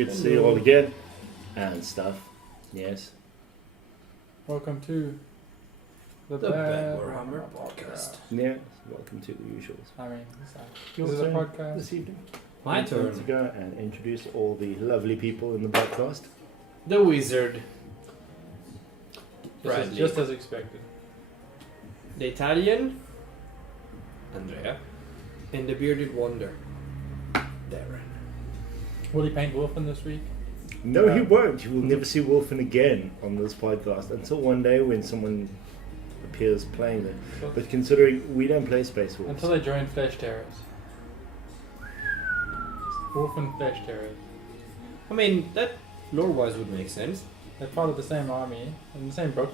Good to see you all again. And stuff. Yes. Welcome to the Bad Warhammer podcast. Yeah. Welcome to the usuals. I mean, Your this is a turn podcast. this evening. My Your turn. to go and introduce all the lovely people in the podcast. The wizard. This is just as expected. The Italian. Andrea. And the bearded wonder. Darren. Will he paint Wolfen this week? No, he won't. You will never see Wolfen again on this podcast until one day when someone appears playing them. But considering we don't play Space Wolves. Until they join Flesh Terrors. Wolfen Flesh Terrors. I mean, that lore-wise would make sense. They're part of the same army, in the same book.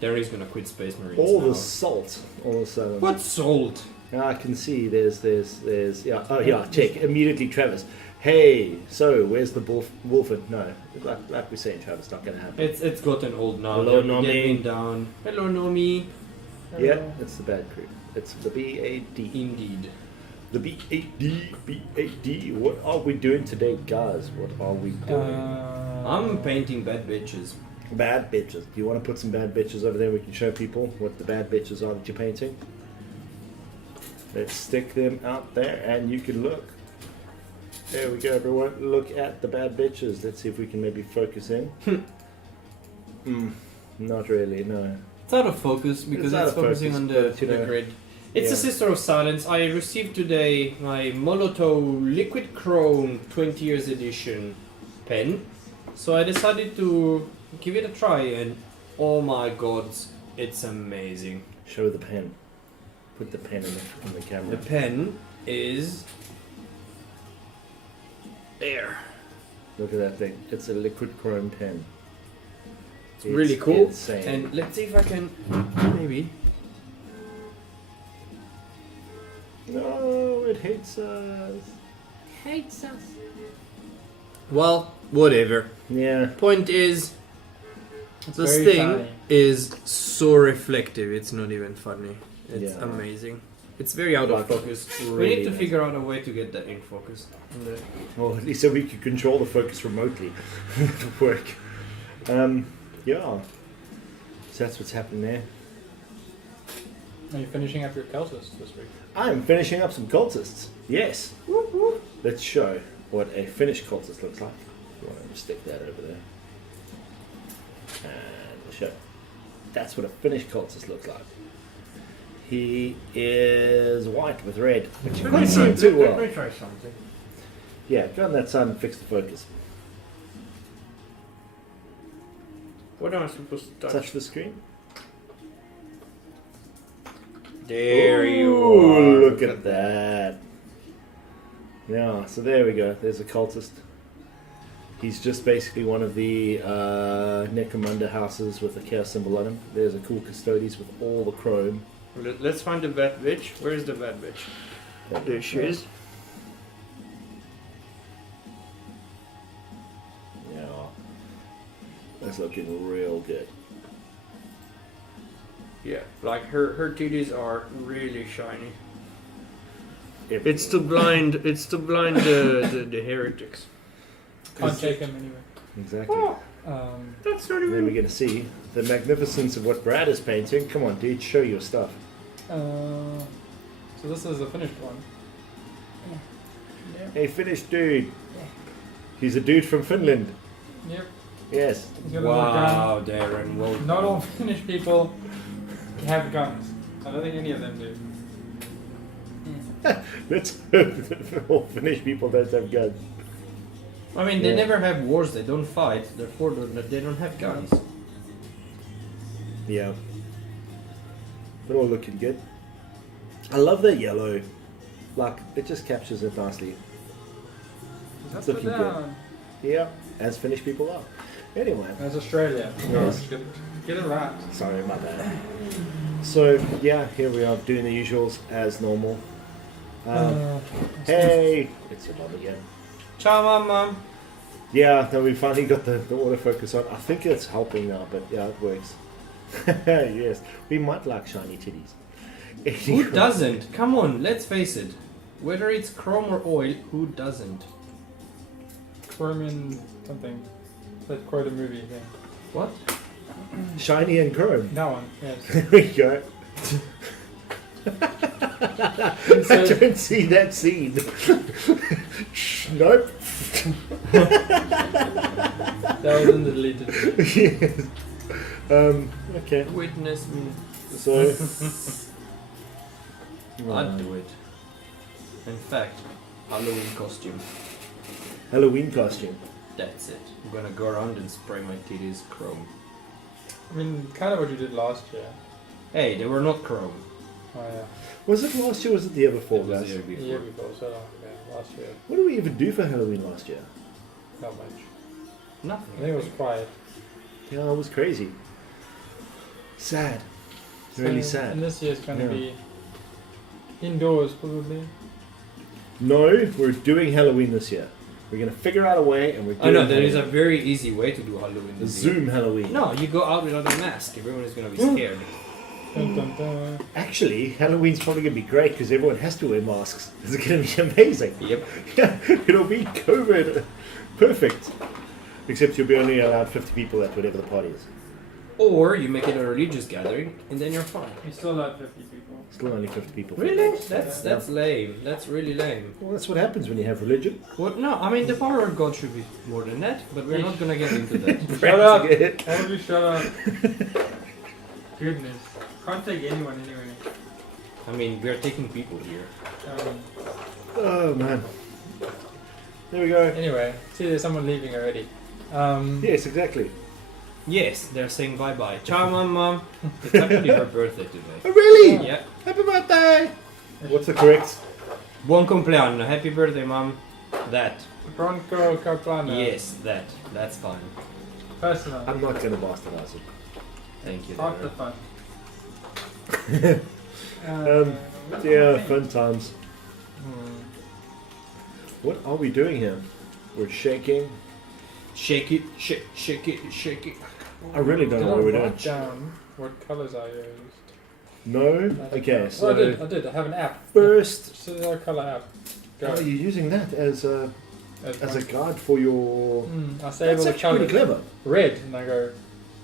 Darren's gonna quit Space Marines all now. the salt all of a sudden. What salt? Now I can see there's yeah. Oh yeah, check. Immediately Travis. Hey, so where's the Wolfen? No. Like we're saying, Travis, not gonna happen. It's gotten old now. Hello, They're Nomi. getting down. Hello, Nomi. Yeah, it's the bad crew. It's the BAD. Indeed. The BAD. What are we doing today, guys? What are we doing? I'm painting bad bitches. Bad bitches. Do you want to put some bad bitches over there? We can show people what the bad bitches are that you're painting. Let's stick them out there and you can look. There we go, everyone. Look at the bad bitches. Let's see if we can maybe focus in. Not really, no. It's out of focus because It's out it's of focusing focus, on the but, to the yeah. grid. It's Yeah. a Sister of Silence. I received today my Molotov Liquid Chrome 20 years edition pen. So I decided to give it a try and oh my god, it's amazing. Show the pen. Put the pen in the camera. The pen is there. Look at that thing. It's a liquid chrome pen. It's really cool. Insane. And let's see if I can maybe. No, it hates us. Hates us. Well, whatever. Yeah. Point is, It's this very thing tiny. is so reflective. It's not even funny. It's Yeah. amazing. It's very out of focus. We really need to nice. figure out a way to get that in focus. Well, at least so we could control the focus remotely. It'll work. Yeah. So that's what's happening there. Are you finishing up your Celsus this week? I'm finishing up some cultists. Yes. Let's show what a finished cultist looks like. You want to stick that over there. And we'll show. That's what a finished cultist looks like. He is white with red, but you can't see him too well. Let me try something. Yeah, go on that side and fix the focus. What am I supposed to touch? Touch the screen. There you Ooh, are. look at that. Yeah, so there we go. There's a cultist. He's just basically one of the Necromunda houses with a chaos symbol on him. There's a cool Custodes with all the chrome. Let's find the bad bitch. Where is the bad bitch? There she is. Yeah. That's looking real good. Yeah, like her titties are really shiny. Everything. It's to blind. It's to blind the heretics. Can't take him anyway. Exactly. That's not Then we're even. going to see the magnificence of what Brad is painting. Come on, dude, show your stuff. So this is the finished one. Yep. Hey, finished dude. He's a dude from Finland. Yep. Yes. He's got a little gun. Wow, Darren. Well, Not all Finnish people have guns. I don't think any of them do. Let's hope that all Finnish people don't have guns. I mean, they Yeah. never have wars. They don't fight. Therefore, they don't have guns. Yeah. But all looking good. I love the yellow. Like, it just captures it nicely. It's looking good. Yeah, as Finnish people are. Anyway. That's Australia. Yes. Get it right. Sorry, my bad. So, yeah, here we are doing the usuals as normal. Hey! It's your mum again. Ciao, mama. Yeah, no, we finally got the autofocus on. I think it's helping now, but yeah, it works. Yes, we might like shiny titties. Who doesn't? Come on, let's face it. Whether it's chrome or oil, who doesn't? Chromium something. That quote a movie thing. What? Shiny and chrome. That one, yes. There we go. I don't see that scene. Nope. That was in the deleted. Yes. Okay. Witness me. So. I'd do it. In fact, Halloween costume. Halloween costume. That's it. I'm gonna go around and spray my titties chrome. I mean, kind of what you did last year. Hey, they were not chrome. Oh yeah. Was it last year or was it the year before, It was guys? the year The before. year before, so yeah, last year. What did we even do for Halloween last year? Not much. I Nothing. think it was quiet. Yeah, it was crazy. Sad. Really So, sad. And this year's going to Yeah. be indoors, probably. No, we're doing Halloween this year. We're gonna figure out a way, and we're doing. I know there is a Halloween. very easy way to do Halloween. this year. Zoom Halloween. No, you go out without a mask. Everyone is gonna be scared. Dun, dun, dun. Actually, Halloween's probably gonna be great because everyone has to wear masks. It's gonna be amazing. Yep. Yeah, it'll be COVID perfect. Except you'll be only allowed 50 people at whatever the party is. Or you make it a religious gathering, and then you're fine. You still have 50 people. Still only 50 people. Really? That's lame. That's really lame. Well, that's what happens when you have religion. What? No, I mean the power of God should be more than that, but we're not gonna get into that. Shut up! Yeah. How would you shut up? Goodness. Can't take anyone anyway. I mean we're taking people here. Oh man. There we go. Anyway, see there's someone leaving already. Yes, exactly. Yes, they're saying bye bye. Ciao, mom. It's actually her birthday today. Oh, really? Yeah. Happy birthday! What's the correct? Buon compleanno. Happy birthday, mom. That. Bronco Carpana. Yes, that. That's fine. Personal. I'm not gonna bastardize it. Thank you. Half the Dara. fun. Yeah, fun times. hmm. What are we doing here? We're shaking. Shake it, shake it, shake it. I really don't Did know I what we're doing. write down what colours I used? No? I think Okay, I so did. I have an app. first, It's a colour app. Go. are you using that as a That's guide for your? I save all That's the actually pretty colours. clever. Red, and I go.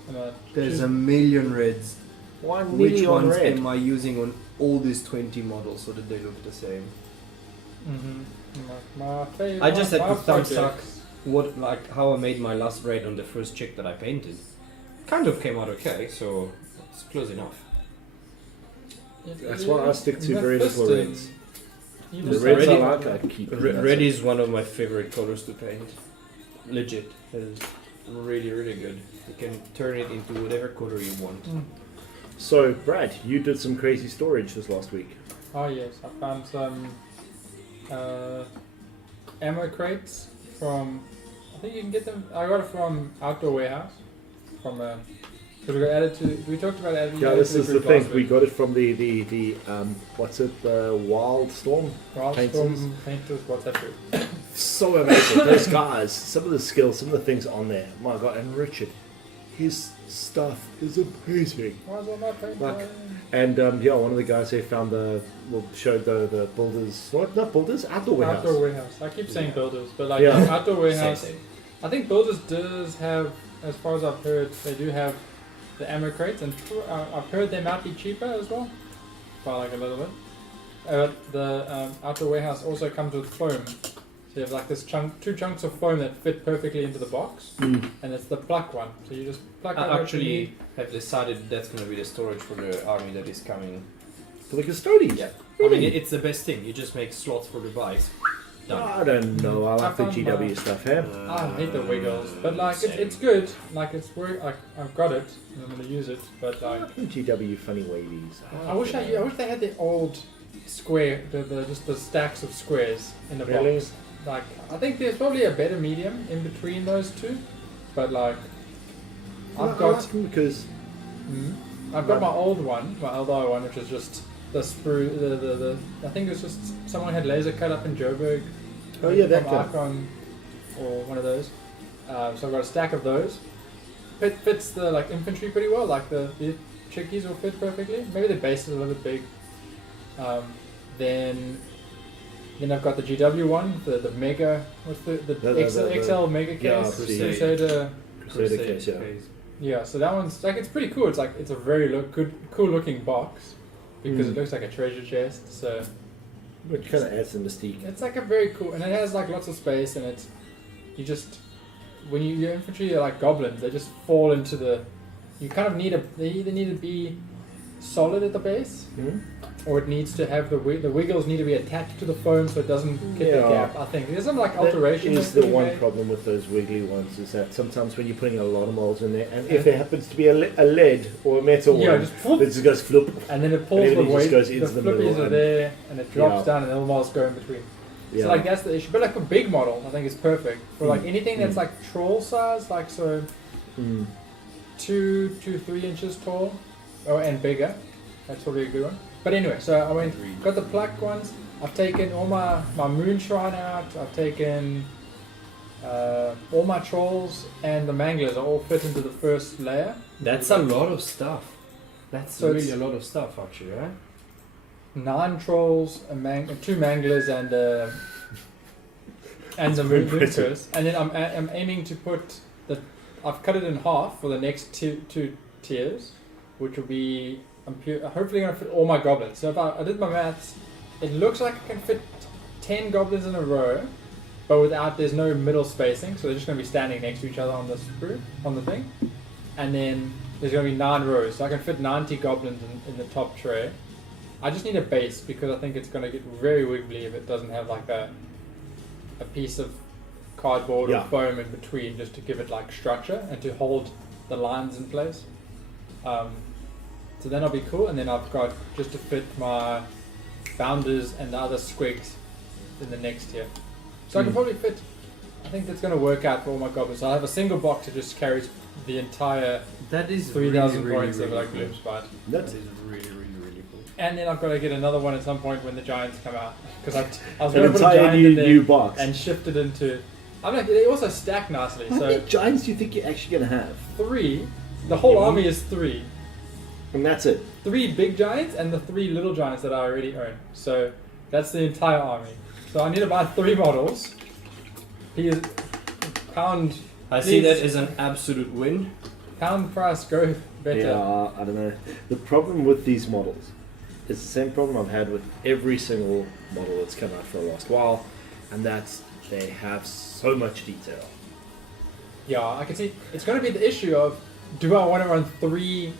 And I There's choose- a million reds. One Which million ones red. am I using on all these 20 models so that they look the same? My favourite. I just had my to thumb suck projects. what, like, how I made my last red on the first chick that I painted. Kind of came out okay, so it's close enough. That's why I stick to very little Mephiston. reds. You The just reds I already- like, I keep. Red is one of my favorite colors to paint. Legit. It's really, really good. You can turn it into whatever color you want. Mm. So, Brad, you did some crazy storage this last week. Oh yes, I found some ammo crates from. I think you can get them. I got it from Outdoor Warehouse. From because we got added to. We talked about adding. Yeah, this is the thing. We got it from the what's it? The Wild Storm. Wildstorm Painters. What's that do? So amazing. Those guys, some of the skills, some of the things on there. My God, and Richard, his stuff is amazing. Why is all my paint? Like- And yeah, one of the guys there found showed the builders, not builders, Outdoor Warehouse. Outdoor Warehouse. I keep saying Yeah. builders, but like Yeah. Outdoor Warehouse. Same. I think builders does have, as far as I've heard, they do have the ammo crates, and I've heard they might be cheaper as well, by like a little bit. The Outdoor Warehouse also comes with foam. So you have like this two chunks of foam that fit perfectly into the box, Mm. and it's the pluck one. So you just pluck out I what you actually need. have decided that's going to be the storage for the army that is coming. For the custodians. Yeah. Really? I mean, it's the best thing. You just make slots for the bikes. Done. I don't know. I like I the found GW my- stuff here. I hate the Wiggles, but like Same. it's good. Like it's work. Like I've got it, and I'm gonna use it. But I like like the GW funny wavies. I wish they had the old square, just the stacks of squares in the Really? box. Like I think there's probably a better medium in between those two, but like I've I got like them because I've got my old one, my LDI one, which is just the sprue. The I think it's just someone had laser cut up in Joburg. Oh, yeah, that from guy. Archon or one of those. So I've got a stack of those. It fits the like infantry pretty well. Like the chickies will fit perfectly. Maybe the base is a little bit big. Then Then I've got the GW one, the Mega, what's the XL Mega case? Yeah, Crusader. Crusader case, yeah. Yeah, so that one's like, it's pretty cool. It's like, it's a very cool looking box because it looks like a treasure chest. So It kind of adds some mystique. it's like a very cool, and it has like lots of space, and it's, you just, when your infantry are like goblins, they just fall into the, you kind of they either need to be solid at the base, or it needs to have the wiggles need to be attached to the foam so it doesn't get the gap. I think there's some like alteration. That is the one problem with those wiggly ones, is that sometimes when you're putting a lot of molds in there, and if there happens to be a lead or a metal one, it just goes flip, and then it pulls and the weight. just goes into the the flippies middle, are there, and it drops down, and the molds go in between. Yeah. So like that's the issue. But like a big model, I think is perfect for like anything that's like troll size, like so 2 to 3 inches tall, and bigger. That's probably a good one. But anyway, so I got the pluck ones. I've taken all my moon shrine out. I've taken all my trolls, and the manglers are all fit into the first layer. That's a lot of stuff. That's So really a lot of stuff, actually, right? 9 trolls, 2 manglers, and the moon curse. And then I'm aiming to put I've cut it in half for the next two tiers, which will be hopefully going to fit all my goblins. So if I did my maths, it looks like I can fit 10 goblins in a row, but there's no middle spacing, so they're just going to be standing next to each other on the thing. And then there's going to be 9 rows, so I can fit 90 goblins in the top tray. I just need a base because I think it's going to get very wiggly if it doesn't have like a piece of cardboard or foam in between, just to give it like structure and to hold the lines in place. So then I'll be cool, and then I've got just to fit my founders and the other squigs in the next tier. So I can probably fit, I think that's going to work out for all my goblins. So I have a single box that just carries the entire 3,000 points of like Bloom Spite. That is really cool. And then I've got to get another one at some point when the giants come out, because I was an going to put a entire giant in there new box. and shift it into. I mean, they also stack nicely. How So many giants do you think you're actually going to have? 3. The whole army is 3. And that's it. 3 big giants and the 3 little giants that I already own. So that's the entire army. So I need to buy 3 models. He is pound. I see that as an absolute win. Pound price go better. Yeah, I don't know. The problem with these models is the same problem I've had with every single model that's come out for the last while, and that's they have so much detail. Yeah, I can see it's going to be the issue of, do I want to run 3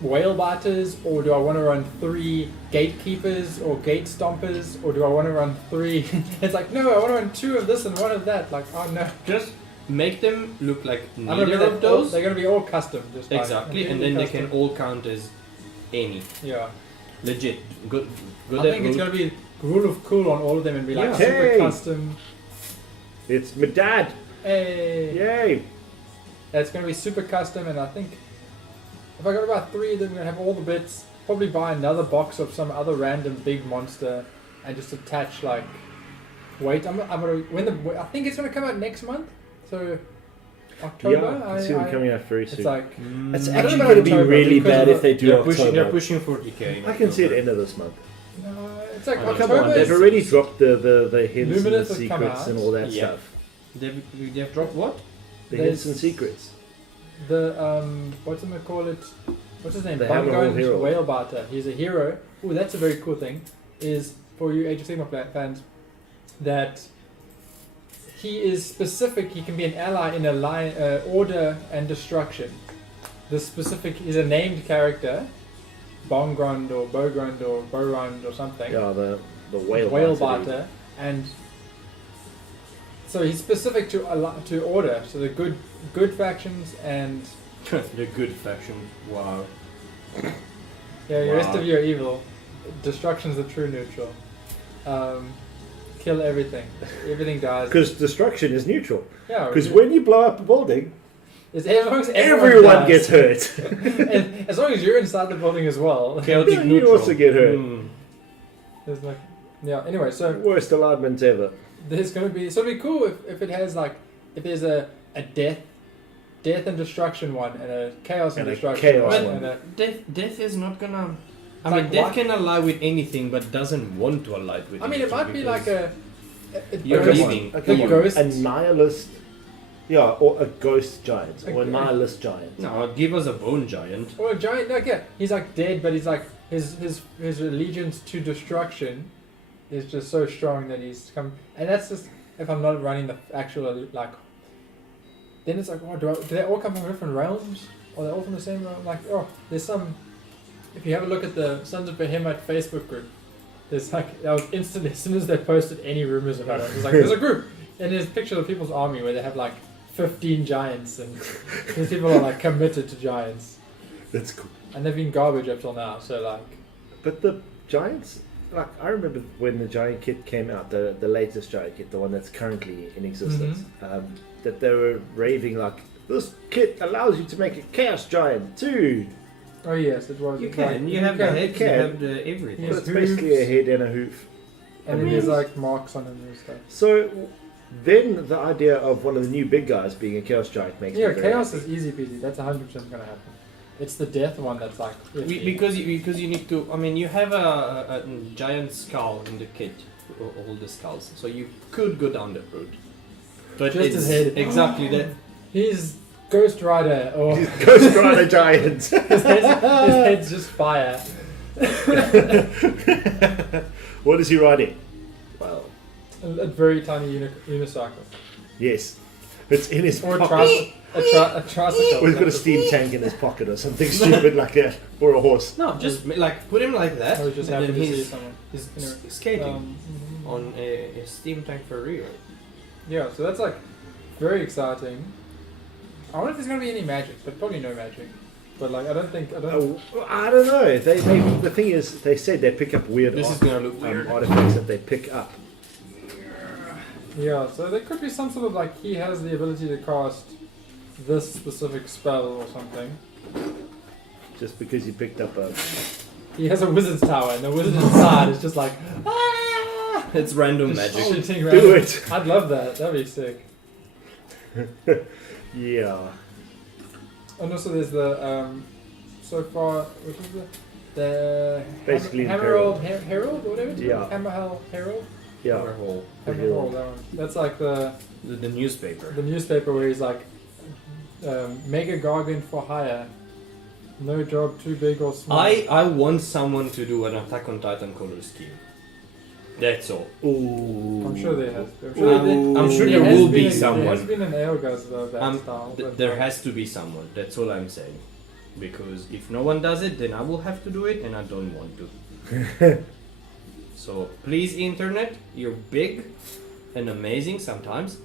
whale biters, or do I want to run 3 gatekeepers or gate stompers, or do I want to run 3? It's like, no, I want to run 2 of this and 1 of that. Like, oh no. Just make them look like I'm gonna be neither of those. They're going to be all custom. Just Exactly, and then they can all count as any. Yeah. Legit. Good. I think it's going to be rule of cool on all of them and be like Yeah. super Hey. custom. It's my dad. Hey. Yay! It's going to be super custom, and I think if I got about 3 of them, I'm going to have all the bits. Probably buy another box of some other random big monster and just attach like. Wait, I'm going to I think it's going to come out next month. So October. Yeah, I can see them coming out very soon. It's like It's I don't actually know going to about be October really because bad of if they do October. They're pushing 40k. I can see it end of this month. no, it's like Oh, Oh, October. come on, they've is- already dropped the hints and the Luminous has come secrets out. and all that Yeah. stuff. They've dropped what? The There's- hints and secrets. The what's it call it? What's his name? They have a whole hero. Whale Biter. He's a hero. Ooh, that's a very cool thing. Is for you Age of Sigmar fans that he is specific. He can be an ally in a line, order and destruction. The specific is a named character, Bongrund or Bogrund or Borund or something. Yeah, the whale Biter, biter. and so he's specific to order. So the good factions and The good faction. Wow. yeah, the rest Wow. of you are evil. Destruction's the true neutral. Kill everything. Everything dies. Because destruction is neutral. Yeah, Because when you blow up a building, as long as everyone dies. gets hurt. And as long as you're inside the building as well. Chaotic You neutral. also get hurt. There's like, yeah. Anyway, so Worst alignment ever. there's going to be. So it'd be cool if it has like, if there's a death and destruction one, and a chaos and And a destruction chaos one, one. and a Death is not gonna I mean, like, Death why- can ally with anything, but doesn't want to ally with. I mean, it anything might be like because a You're ghost- leaving. Okay, The one. ghosts. A nihilist, yeah, or a ghost giant, or a Okay. nihilist giant. No, give us a bone giant. Or a giant, like, yeah, he's like dead, but he's like his allegiance to destruction is just so strong that he's come. And that's just if I'm not running the actual like. Then it's like, oh, do they all come from different realms, or they're all from the same realm? Like, oh, there's some. If you have a look at the Sons of Behemoth Facebook group, there's like that was instantly as soon as they posted any rumors about it, it was like there's a group and there's a picture of people's army where they have like 15 giants and these people are like committed to giants. That's cool. And they've been garbage up till now, so like... But the giants, like I remember when the giant kit came out, the latest giant kit, the one that's currently in existence, that they were raving like, this kit allows you to make a chaos giant too. Oh yes, it was. You it's can. like- You have the can. head. You can. have the everything. Yes. But it's basically a head and a hoof. And then there's like marks on them and stuff. So then the idea of one of the new big guys being a chaos giant makes Yeah, me very chaos happy. is easy peasy. That's 100% gonna happen. It's the death one that's like... iffy. Because you need to. I mean, you have a giant skull in the kit, all the skulls. So you could go down that route. But Just it's his head. exactly that. He's Ghost Rider, or his Ghost Rider giant. head's just fire. What is he riding? Well, A very tiny unicycle. yes, it's in his Or a, pocket. a tricycle. Or he's got a steam tank in his pocket or something stupid like that, or a horse. No, just like put him like that. I was just and happy then to see he's, someone. he's Anyway, skating mhm. on a steam tank for real. Yeah, so that's like very exciting. I wonder if there's gonna be any magic, but probably no magic. But like, I don't. I don't know. They the thing is, they said they pick up weird This is gonna look weird. artifacts that they pick up. Yeah, so there could be some sort of like he has the ability to cast this specific spell or something. Just because he picked up a... He has a wizard's tower, and the wizard inside is just like, ah! It's random Just magic. shooting Do random- it! I'd love that. That'd be sick. Yeah. And also there's the so far what is the Basically Hammerhold Herald or whatever it's Yeah. called? Hammerhell Herald? Yeah. Hammerhole. The Hammerhall, Herald. that one. That's like the newspaper. newspaper where he's like mega gargant for hire. No job too big or small. I want someone to do an Attack on Titan color scheme. That's all. Ooh. I'm sure there has. I'm sure there has will been be There someone. has been an Aelgaz of that style. but There like- has to be someone. That's all I'm saying. Because if no one does it, then I will have to do it, and I don't want to. So please, internet, you're big and amazing sometimes.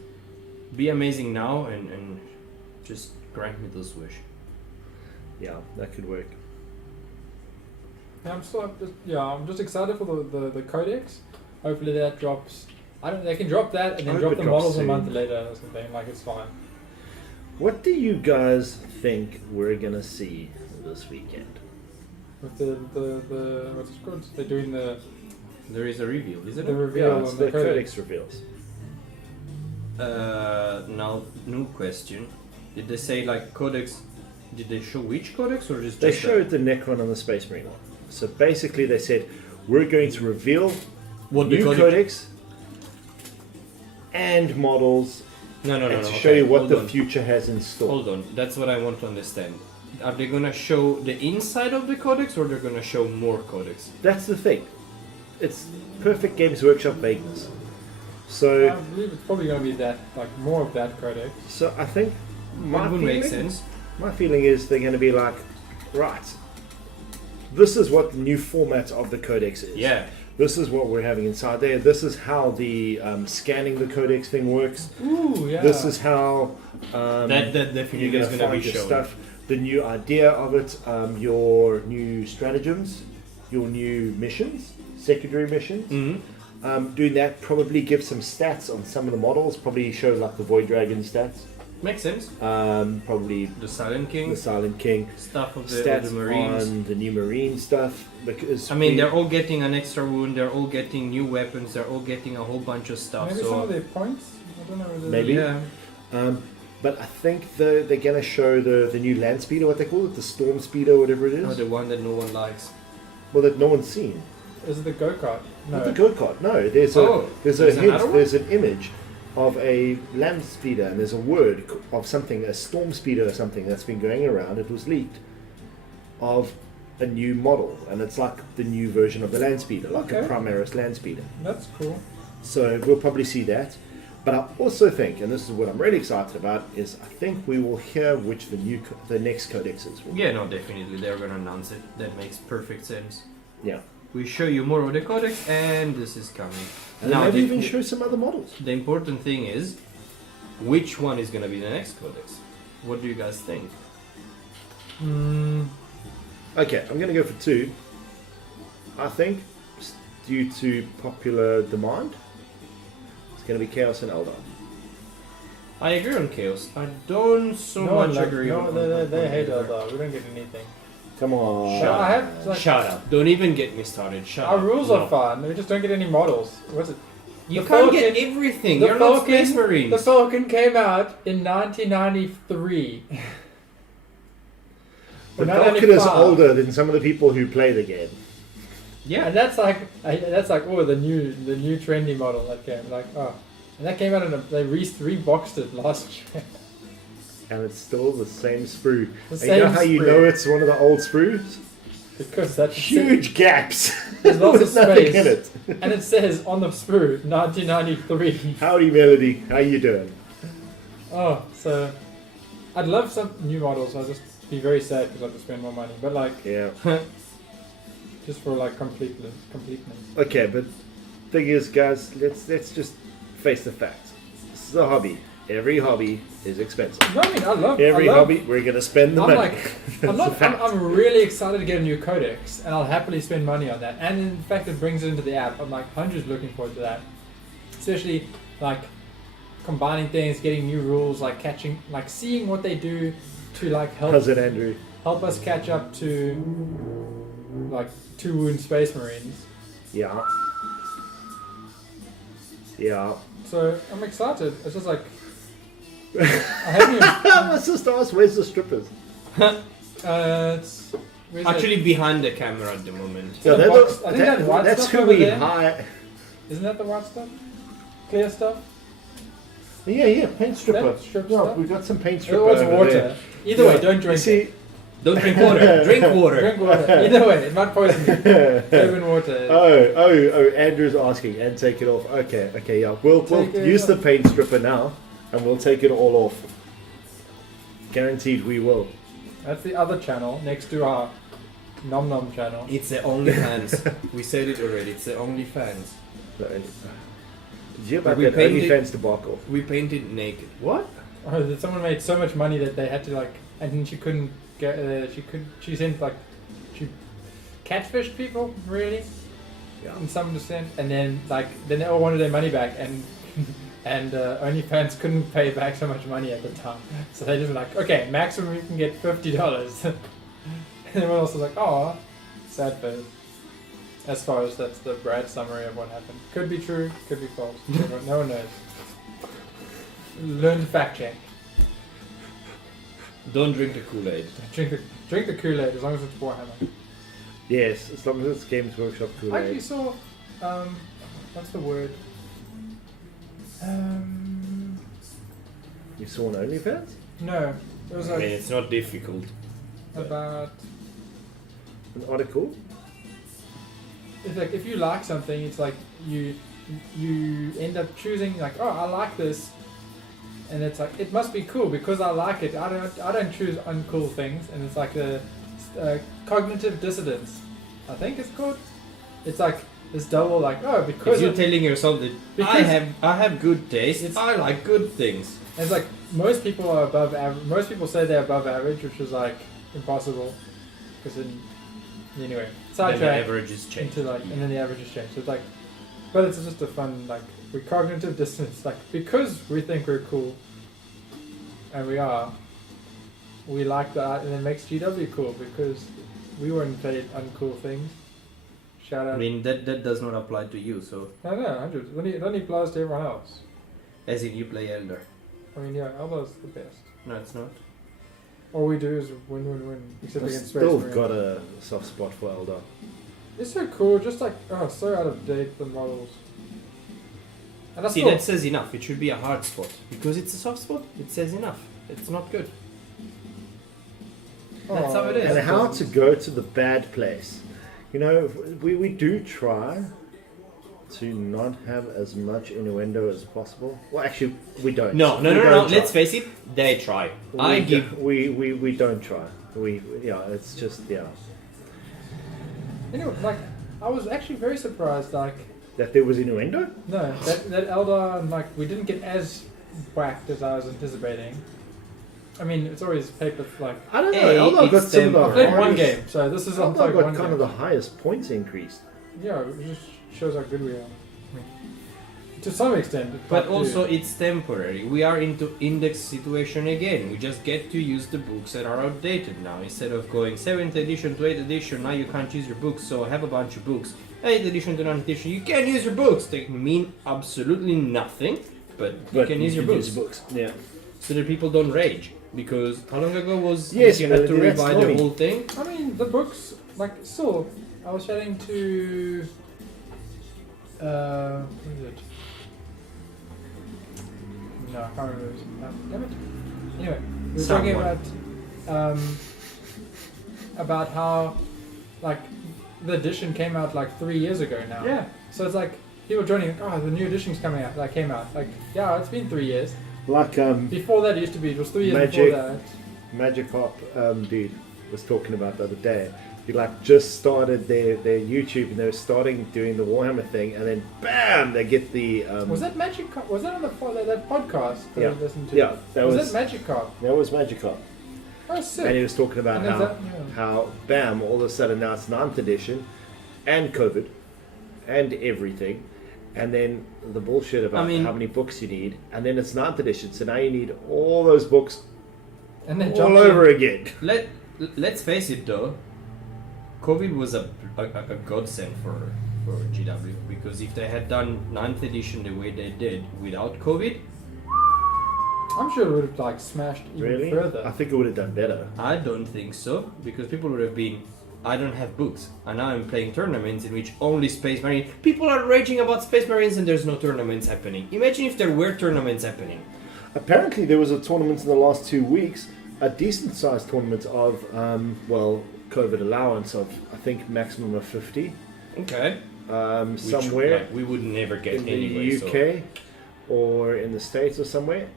Be amazing now and just grant me this wish. Yeah, that could work. Yeah, I'm just excited for the Codex. Hopefully that drops. They can drop that and I then hope drop it the drops models a soon. month later or something. Like it's fine. What do you guys think we're gonna see this weekend? With the what's it called? They're doing the There is a reveal, isn't it? reveal Yeah, it's on the the Codex reveals. Now, new question. Did they say like Codex? Did they show which Codex or just? They just showed the Necron and the Space Marine one. So basically they said, we're going to reveal what the new Codex and models No, and to okay, show you what hold the on. future has in store. Hold on, that's what I want to understand. Are they gonna show the inside of the Codex or they're gonna show more Codex? That's the thing. It's perfect Games Workshop vagueness. I So, believe it's probably going to be that, like more of that Codex. so I think my That would feeling, make sense. my feeling is they're going to be like, right, this is what the new format of the Codex is. Yeah. This is what we're having inside there. This is how the scanning the Codex thing works. Ooh, yeah. This is how That definitely you're going is to gonna find be your shown. stuff. The new idea of it, your new stratagems, your new missions, secondary missions. Mhm. Doing that probably gives some stats on some of the models. Probably show like the Void Dragon stats. Makes sense. Probably The Silent King, the Silent King stuff of the stats Marines. on the new Marine stuff. Because I mean, they're all getting an extra wound. They're all getting new weapons. They're all getting a whole bunch of stuff. Maybe so some of their points. I don't know. Whether Maybe. yeah. But I think they're gonna show the new land speeder, what they call it, the storm speeder, whatever it is. Oh, the one that no one likes. Well, that no one's seen. Is it the go-kart? No. Not the go-kart. No, there's there's a another hint. one? There's an image of a land speeder, and there's a word of something, a storm speeder or something that's been going around. It was leaked of a new model, and it's like the new version of the land speeder, like a Okay. Primaris land speeder. That's cool. So we'll probably see that. But I also think, and this is what I'm really excited about, is I think we will hear which the next codexes will be. Yeah, no, definitely. They're gonna announce it. That makes perfect sense. Yeah. We show you more of the codex, and this is coming. And Now, maybe the- even show some other models. The important thing is, which one is gonna be the next codex? What do you guys think? Okay, I'm going to go for 2. I think, due to popular demand, it's going to be Chaos and Eldar. I agree on Chaos. I don't so no one much like, agree no, on they hate Eldar. Eldar. We don't get anything. Come on. Shut I have like, Shut up. Don't even get me started. Shut our up. rules No. are fun. We just don't get any models. What's it? You The can't Falcon- get everything. the You're not Falcon- Space Marines. The Falcon came out in 1993. The Or Falcon is 1995. older than some of the people who play the game. Yeah. And that's like the new trendy model that came and that came out they reboxed it last year. And it's still the same sprue. The And you know same how you sprue. know it's one of the old sprues? Because that's Huge gaps. There's lots With of nothing space. in it. and it says on the sprue 1993. Howdy, Melody. How you doing? Oh, so I'd love some new models. I'll just be very sad because I have to spend more money. But like Yeah. just for like completeness. Okay, but thing is, guys, let's just face the facts. This is a hobby. Every hobby is expensive. No, I mean I love Every I love, hobby, we're gonna spend the I'm money. like I'm That's a not fact. I'm really excited to get a new codex and I'll happily spend money on that. And in fact it brings it into the app. I'm like hundreds looking forward to that. Especially like combining things, getting new rules, like seeing what they do to like How's it, Andrew? help us catch up to like 2 Wound Space Marines. Yeah. Yeah. So I'm excited. It's just like I haven't even, I just asked, where's the strippers? it's where's it? Actually, behind the camera at the moment. Yeah, they're box- I think that white that's stuff who over we there. hire. Isn't that the white stuff? Clear stuff? Yeah, paint stripper. That strip Yeah, stuff? we got some paint stripper. Oh, it's over water. there. Either Yeah, way, don't you drink see, it. Don't drink water. Drink water. Drink water. Either way, it might poison you. Flavin water. Oh, Andrew's asking, and take it off. Okay, yeah. We'll Take it use the off. paint stripper now, and we'll take it all off. Guaranteed we will. That's the other channel next to our Nom Nom channel. It's the OnlyFans. We said it already. It's the OnlyFans. Did you hear about We that painted- OnlyFans debacle? We painted naked. What? Oh, that someone made so much money that they had to like, and then she couldn't get. She sent like, she catfished people really, Yeah. in some extent, and then they all wanted their money back, and OnlyFans couldn't pay back so much money at the time, so they just were like, okay, maximum you can get $50, and everyone else was like, oh, sad face. As far as that's the Brad summary of what happened. Could be true, could be false. No one knows. Learn to fact check. Don't drink the Kool-Aid. Drink the Kool-Aid as long as it's Warhammer. Yes, as long as it's Games Workshop I actually Kool-Aid. saw, what's the word? You saw an OnlyFans? No, it was I mean, like it's not difficult. about. An article? It's like if you like something, it's like you end up choosing like, oh, I like this, and it's like it must be cool because I like it. I don't choose uncool things, and it's like a cognitive dissonance. I think it's called. It's like this double like, oh, because If you're of, telling yourself that Because- I have good taste, It's- I like good things. it's like most people are above average. Most people say they're above average, which is like impossible. Because anyway, Then the sidetrack. averages change. Into like, and then the averages change. So it's like, but it's just a fun like we cognitive dissonance. Like because we think we're cool, and we are. We like that, and it makes GW cool because we weren't paid uncool things. Shout out. I mean, that does not apply to you, so... No, 100. It only applies to everyone else. As in, you play Elder. I mean, yeah, Eldar's the best. No, it's not. All we do is win, except I've against Space still Marine. got a soft spot for Eldar. It's so cool, just like, oh, so out of date, the models. And that's See, cool. that says enough. It should be a hard spot. Because it's a soft spot, it says enough. It's not good. That's how it is. And how to go to the bad place. You know, we do try to not have as much innuendo as possible. Well, actually, we don't. No. We don't try. Let's face it, they try. We don't try. It's just, yeah. Anyway, like, I was actually very surprised, like, That there was innuendo? no, that Eldar, like, we didn't get as whacked as I was anticipating. I mean, it's always paper, like, I don't know. Hey, Eldar got it's some of the I played one highest- game, so this is Eldar like got one kind game. of the highest points increased. Yeah, it just shows how good we are. To some extent. But also, it's temporary. We are into index situation again. We just get to use the books that are outdated now. Instead of going 7th edition to 8th edition, now you can't use your books, so have a bunch of books. 8th edition to 9th edition, you can't use your books. They mean absolutely nothing, but you can use your books. Yeah. So that people don't rage. Because how long ago was Yes, you had to but that's rebuy the annoying. whole thing? I mean, the books, like, still, I was chatting to. What is it? No, I can't remember. Damn it. Anyway, we were talking about how, like, the edition came out like 3 years ago now. Yeah. So it's like people joining, like, oh, the new edition's coming out. That came out. Like, yeah, it's been 3 years. Like Before that, it used to be. It was 3 years Magic. before that. Magikarp dude was talking about the other day. He like just started their YouTube and they were starting doing the Warhammer thing, and then bam, they get the. Was that Magic? Was that on that podcast that Yeah. I listened to? Yeah, that was that Magikarp? that was Magikarp, Oh, sick. and he was talking about And is how that- yeah. how bam, all of a sudden now it's 9th edition, and COVID, and everything. And then the bullshit about I mean- how many books you need, and then it's 9th edition, so now you need all those books And then all jumped over in. again. Let's face it though, COVID was a godsend for GW, because if they had done 9th edition the way they did without COVID, I'm sure it would have like smashed even Really? further. I think it would have done better. I don't think so, because people would have been, I don't have books, and now I'm playing tournaments in which only Space Marine. People are raging about Space Marines and there's no tournaments happening. Imagine if there were tournaments happening. Apparently, there was a tournament in the last 2 weeks, a decent sized tournament of, COVID allowance of, I think, maximum of 50, Okay. Which, somewhere like, we would never get in anyway. the UK or in the States or somewhere.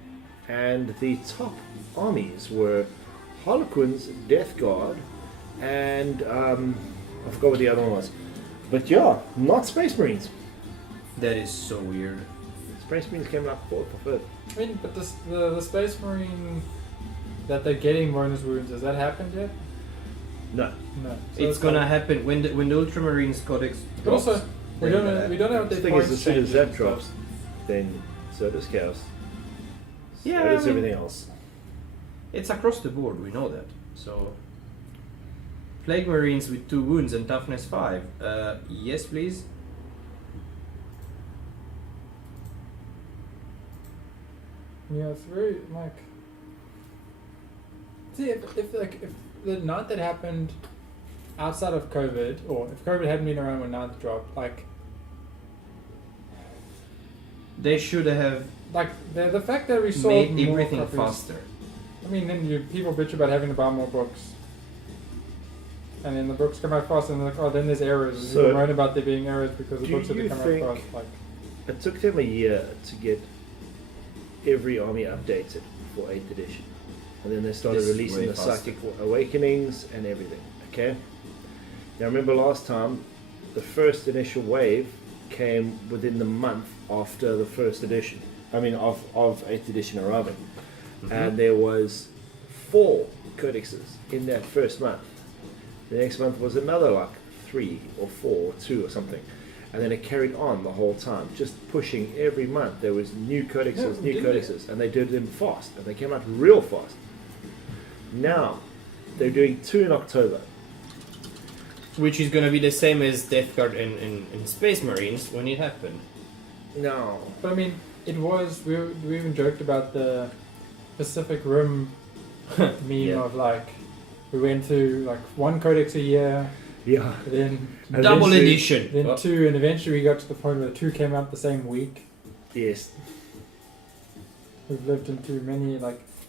And the top armies were Harlequins, Death Guard, and I forgot what the other one was. But yeah, not Space Marines. That is so weird. Space Marines came like 4th or 5th. I mean, but the Space Marine that they're getting bonus wounds, has that happened yet? No. No. It's gonna happen when the Ultramarines Codex But drops. also, we then don't know. We don't know what The their thing is, points as soon as changes that and drops, stuff. then so does Chaos. Yeah, So I does mean- everything else. It's across the board, we know that. So, Plague Marines with 2 wounds and toughness 5. Yes, please. Yeah, it's very like. See, if the night that happened outside of COVID, or if COVID hadn't been around when ninth dropped, like They should have the fact that we sold made more everything copies, faster. I mean, then people bitch about having to buy more books, and then the books come out fast, and they're like, oh, then there's errors. And So, people moan about there being errors because the do books have to you come think- out fast. Like, It took them a year to get every army updated for 8th edition. And then they started This is releasing way the faster. Psychic Awakenings and everything. Okay? Now remember last time, the first initial wave came within the month after the first edition. I mean, of 8th edition arriving. And there was 4 codexes in that first month. The next month was another like 3 or 4 or 2 or something. And then it carried on the whole time, just pushing every month. There was new codexes, Yeah, new didn't codexes, and they did them fast, and they came out real fast. Now, they're doing 2 in October. Which is gonna be the same as Death Guard in Space Marines when it happened. No. but I mean, it was. We even joked about the Pacific Rim meme Yeah. of like we went through like 1 codex a year, Yeah. Then Double Eventually- edition. then Oh, 2, and eventually we got to the point where 2 came out the same week. Yes. We've lived into many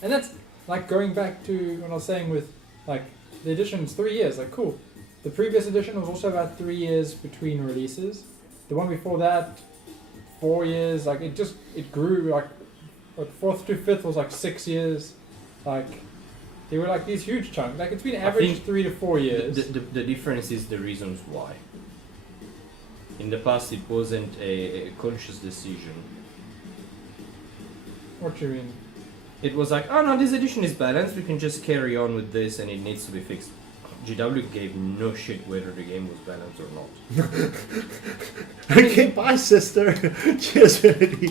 and that's like going back to when I was saying with like the edition's 3 years. Like cool. The previous edition was also about 3 years between releases. The one before that, 4 years. Like it grew like. Fourth to fifth was like 6 years. Like they were like these huge chunks. Like it's been average think 3 to 4 years. the difference is the reasons why. In the past, it wasn't a conscious decision. What do you mean? It was like, oh no, this edition is balanced. We can just carry on with this, and it needs to be fixed. GW gave no shit whether the game was balanced or not. Okay, bye, sister. Cheers, Unity.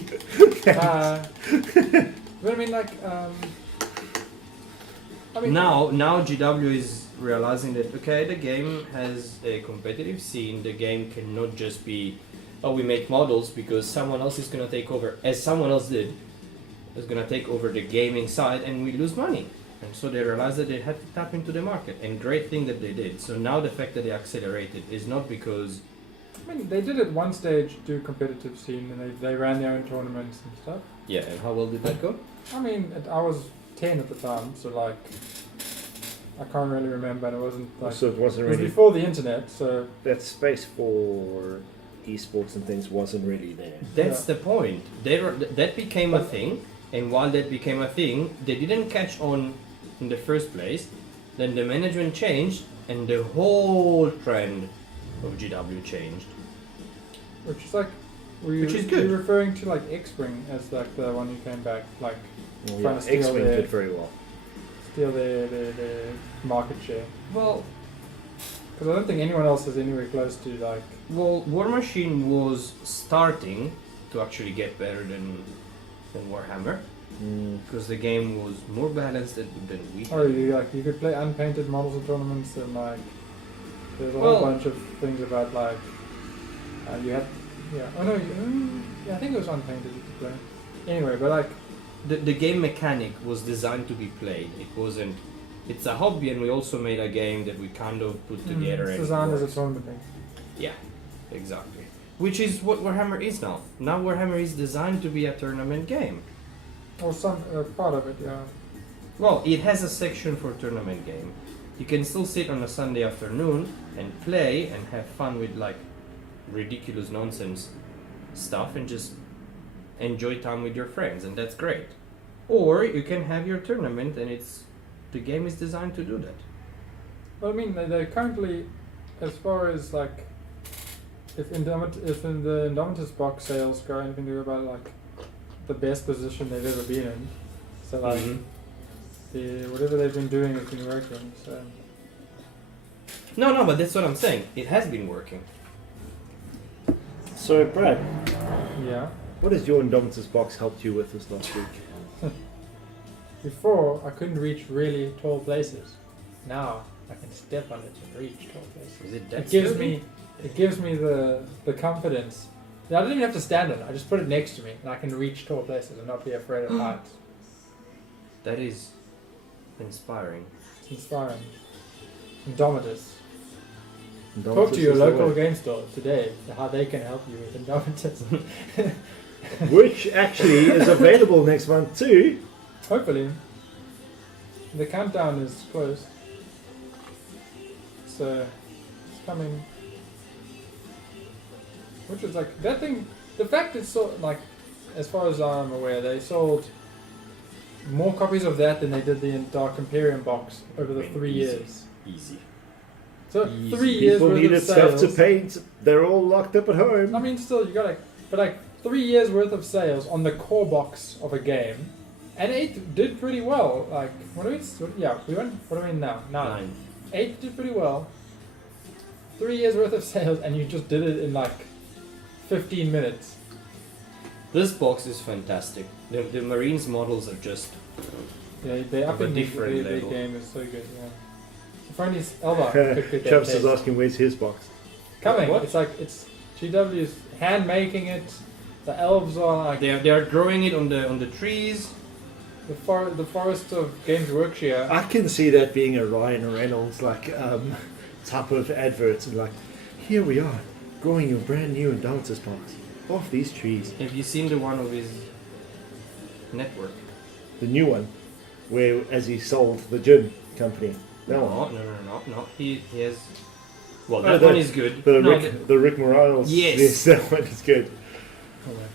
But I mean, Now GW is realizing that okay, the game has a competitive scene. The game cannot just be, oh, we make models because someone else is gonna take over, as someone else did, is gonna take over the gaming side, and we lose money. And so they realized that they had to tap into the market, and great thing that they did. So now the fact that they accelerated is not because I mean, they did at one stage do competitive scene, and they ran their own tournaments and stuff. yeah. And how well did that go? I mean, I was 10 at the time, so like I can't really remember. And it wasn't like So it wasn't it was really before the internet, so that space for esports and things wasn't really there. That's Yeah. the point. That became a thing, and while that became a thing, they didn't catch on in the first place. Then the management changed, and the whole trend of GW changed. which is like. Which is good. You're referring to like X-Spring as like the one who came back, like Well, Trying yeah, to steal X-Wing their- did very well. steal their market share. Well, Because I don't think anyone else is anywhere close to like. War Machine was starting to actually get better than Warhammer, because the game was more balanced than we Oh, had. you could play unpainted models in tournaments, and like there's a Well- whole bunch of things about like you had I think it was unpainted you could play. Anyway, but like The game mechanic was designed to be played. It wasn't. It's a hobby, and we also made a game that we kind of put together. it's and it designed as a works. tournament thing. Yeah, exactly. Which is what Warhammer is now. Now Warhammer is designed to be a tournament game. Or some part of it, yeah. Well, it has a section for tournament game. You can still sit on a Sunday afternoon and play and have fun with like ridiculous nonsense stuff and just enjoy time with your friends, and that's great. Or you can have your tournament, and the game is designed to do that. Well, I mean, they currently, as far as like, if in the Indomitus box sales go anything to do about like the best position they've ever been in, so like whatever they've been doing has been working. So No, but that's what I'm saying. It has been working. So, Brad, yeah. what has your Indomitus box helped you with this last week? Before I couldn't reach really tall places. Now I can step on it and reach tall places. Is it that It gives me the confidence. I don't even have to stand on it. I just put it next to me and I can reach tall places and not be afraid of heights. That is inspiring. It's inspiring. Indomitus. Indomitus Talk to your is the local way. game store today how they can help you with Indomitus. Which actually is available next month too. Hopefully. The countdown is close. So it's coming. Which is like that thing. The fact it's so like, as far as I'm aware, they sold more copies of that than they did the Dark Imperium box over the 3 years. Easy. So Easy. 3 years People worth needed of stuff sales. to paint. They're all locked up at home. I mean, still you gotta, but like 3 years worth of sales on the core box of a game, and 8 did pretty well. Like what do we? Yeah, we went. What do we now? 9. 8 did pretty well. 3 years worth of sales, and you just did it in like 15 minutes. This box is fantastic. The Marines models are just Yeah, they Of up a in different the level. game is so good. Yeah. If only Elba could get that Travis is taste. asking where's his box. Coming. What? It's like it's GW's hand making it. The elves are like they are growing it on the trees. the forest of Games Workshare. I can see that being a Ryan Reynolds type of adverts and like, here we are, growing your brand new indulgences parts off these trees. Have you seen the one of his network? The new one, where as he sold the gym company. That No, one. no. He has. Well, Oh, that the- one is good. The No, Rick Morales. Yes. That one is good.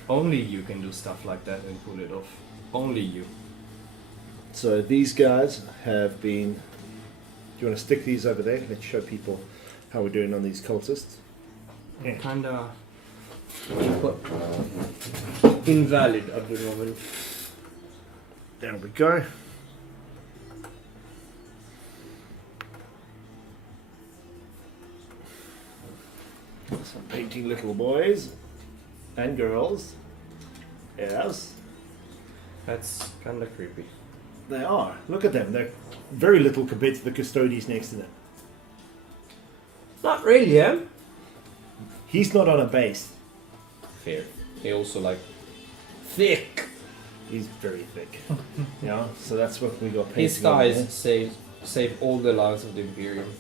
only you can do stuff like that and pull it off. Only you. So these guys have been. Do you want to stick these over there? Let's show people how we're doing on these cultists. I'm kinda invalid at the moment. There we go. So I'm painting little boys and girls. Yes, That's kinda creepy. they are. Look at them. They're very little compared to the custodies next to them. Not really, eh? He's not on a base. Fair. They also like thick. He's very thick. Yeah, so that's what we got painting. His on thighs there. save all the lives of the Imperium.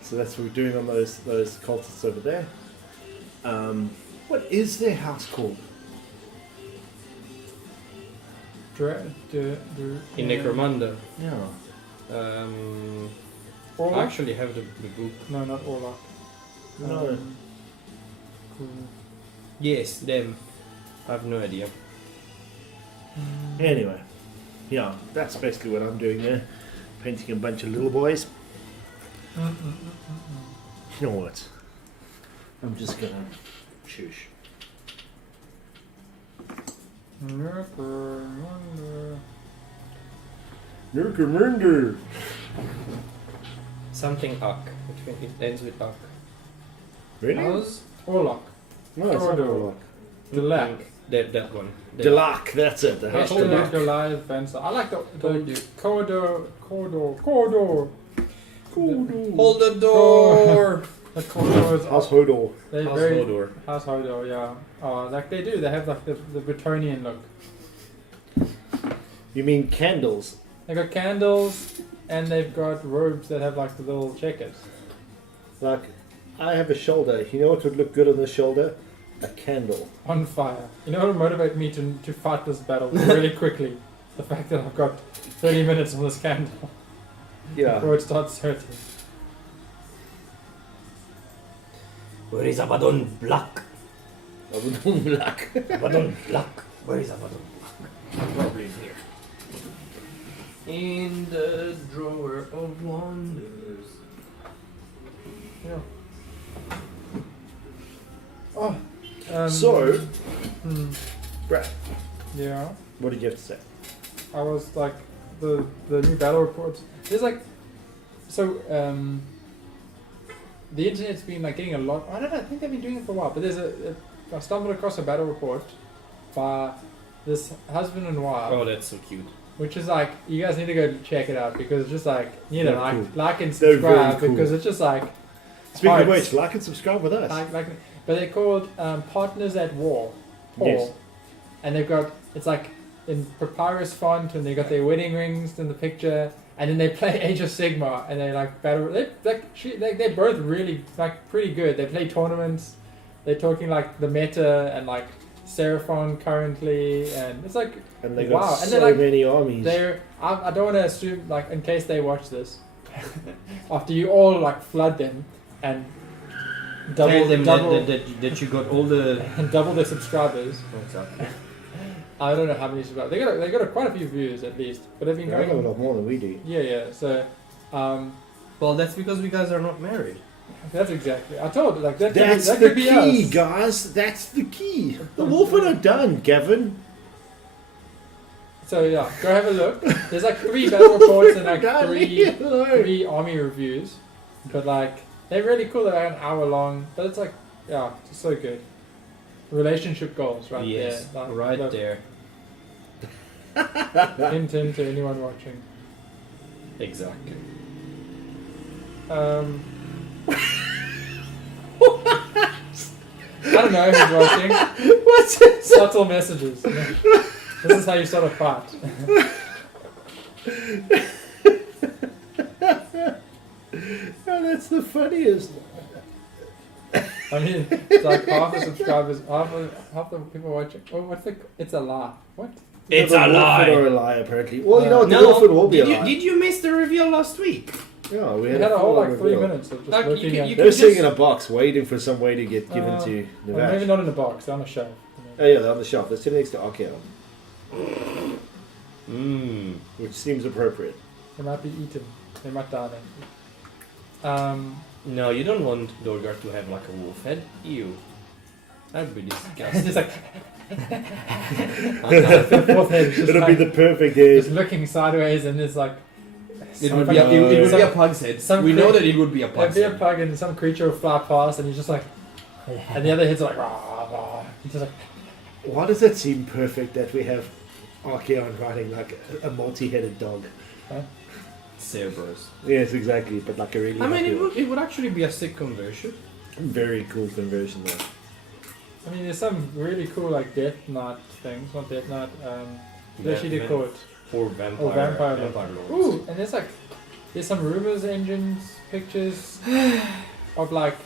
So that's what we're doing on those cultists over there. What is their house called? In Necromunda. Yeah. I actually have the book. No, not Orlok. No. Yes, them. I have no idea. Anyway, yeah, that's basically what I'm doing there. Painting a bunch of little boys. You know what? I'm just gonna shush. Nurkamurnder. Something Uck. It ends with Uck. Really? How's Orlok? No, it's not Corridor. Orlok. Delac. That one. Delac, that's it. The house Hashtag Delac. Goliath Fencer. I like the corridor. Hold the door! The corridors. House Hodor. They're House very Hodor. House Hodor, yeah. Like they do. They have like the Bretonian look. You mean candles? They got candles and they've got robes that have like the little checkers. Like, I have a shoulder. You know what would look good on this shoulder? A candle. On fire. You know what would motivate me to fight this battle really quickly? The fact that I've got 30 minutes on this candle Yeah. before it starts hurting. Where is Abaddon Black? Abaddon Black. Abaddon Black. Where is Abaddon Black? Probably in here. In the drawer of wonders. Yeah. Oh. So, hmm, Brad, yeah. what did you have to say? I was like the new battle reports. There's like the internet's been like getting a lot. I don't know. I think they've been doing it for a while. But there's I stumbled across a battle report by this husband and wife, Oh, that's so cute. which is like you guys need to go check it out because it's just like you know They're cool. like and They're subscribe very cool. because it's just like Speaking of hearts. which, like and subscribe with us. But they're called Partners at War. Paul. Yes. And they've got, it's like in papyrus font, and they got their wedding rings in the picture, and then they play Age of Sigmar, and they like battle. They're both really like pretty good. They play tournaments. They're talking like the meta and like Seraphon currently, and it's like And they got wow. And so they're like many armies. I don't want to assume like in case they watch this, after you all like flood them and Tell them double that you got all the. and double their subscribers. Exactly. I don't know how many subscribers. They got quite a few views at least, but they've been They have a going. lot more than we do. Yeah. So, Well, that's because we guys are not married. that's exactly. I told you, like that. That's that the could be key, us. guys. That's the key. The Wolfen are done, Gavin. So yeah, go have a look. There's like 3 battle reports and like Done. 3 army reviews, but like they're really cool. They're like an hour long, but it's like yeah, it's so good. Relationship goals, right Yes, there. Like, right look, there. Hint to anyone watching. Exactly. I don't know who's watching. What's it? Subtle messages. This is how you start a fight. Oh, that's the funniest. I mean, it's like half the subscribers, half the people watching. Oh, what's the? It's a lie. What? It's Never a lie. Or a lie, apparently. Well, you know what? The No, Wilford will be a did you, lie. did you miss the reveal last week? Yeah, We had a whole full like 3 reveal. minutes of just Like, you looking can- at. you They were just- sitting in a box waiting for some way to get given to the Well, maybe Vash. not in a box, they're on a shelf. Oh yeah, they're on the shelf. They're sitting next to Archaon, Mmm. which seems appropriate. They might be eaten. They might die then. No, you don't want Dorgar to have like a wolf head. Ew. That'd be It's disgusting. just like the fourth head is just, It'll like, be the perfect head. just looking sideways and it's like It some would be a, fucking- it would be a some- pug's head. some We know cre- that it would be a There'd pug's be a head. pug and some creature will fly past and you're just like, and the other head's like, rah, rah. It's just like, Why does it seem perfect that we have Archaon riding like a multi-headed dog? Cerberus. Yes, exactly, but like a really I mean, happy it would actually be a sick conversion. very cool conversion there. I mean, there's some really cool like Death Knight things, not Death Knight, what actually they call it? Or vampire. Oh, vampire lords. Ooh, and there's some rumors, engines, pictures of like,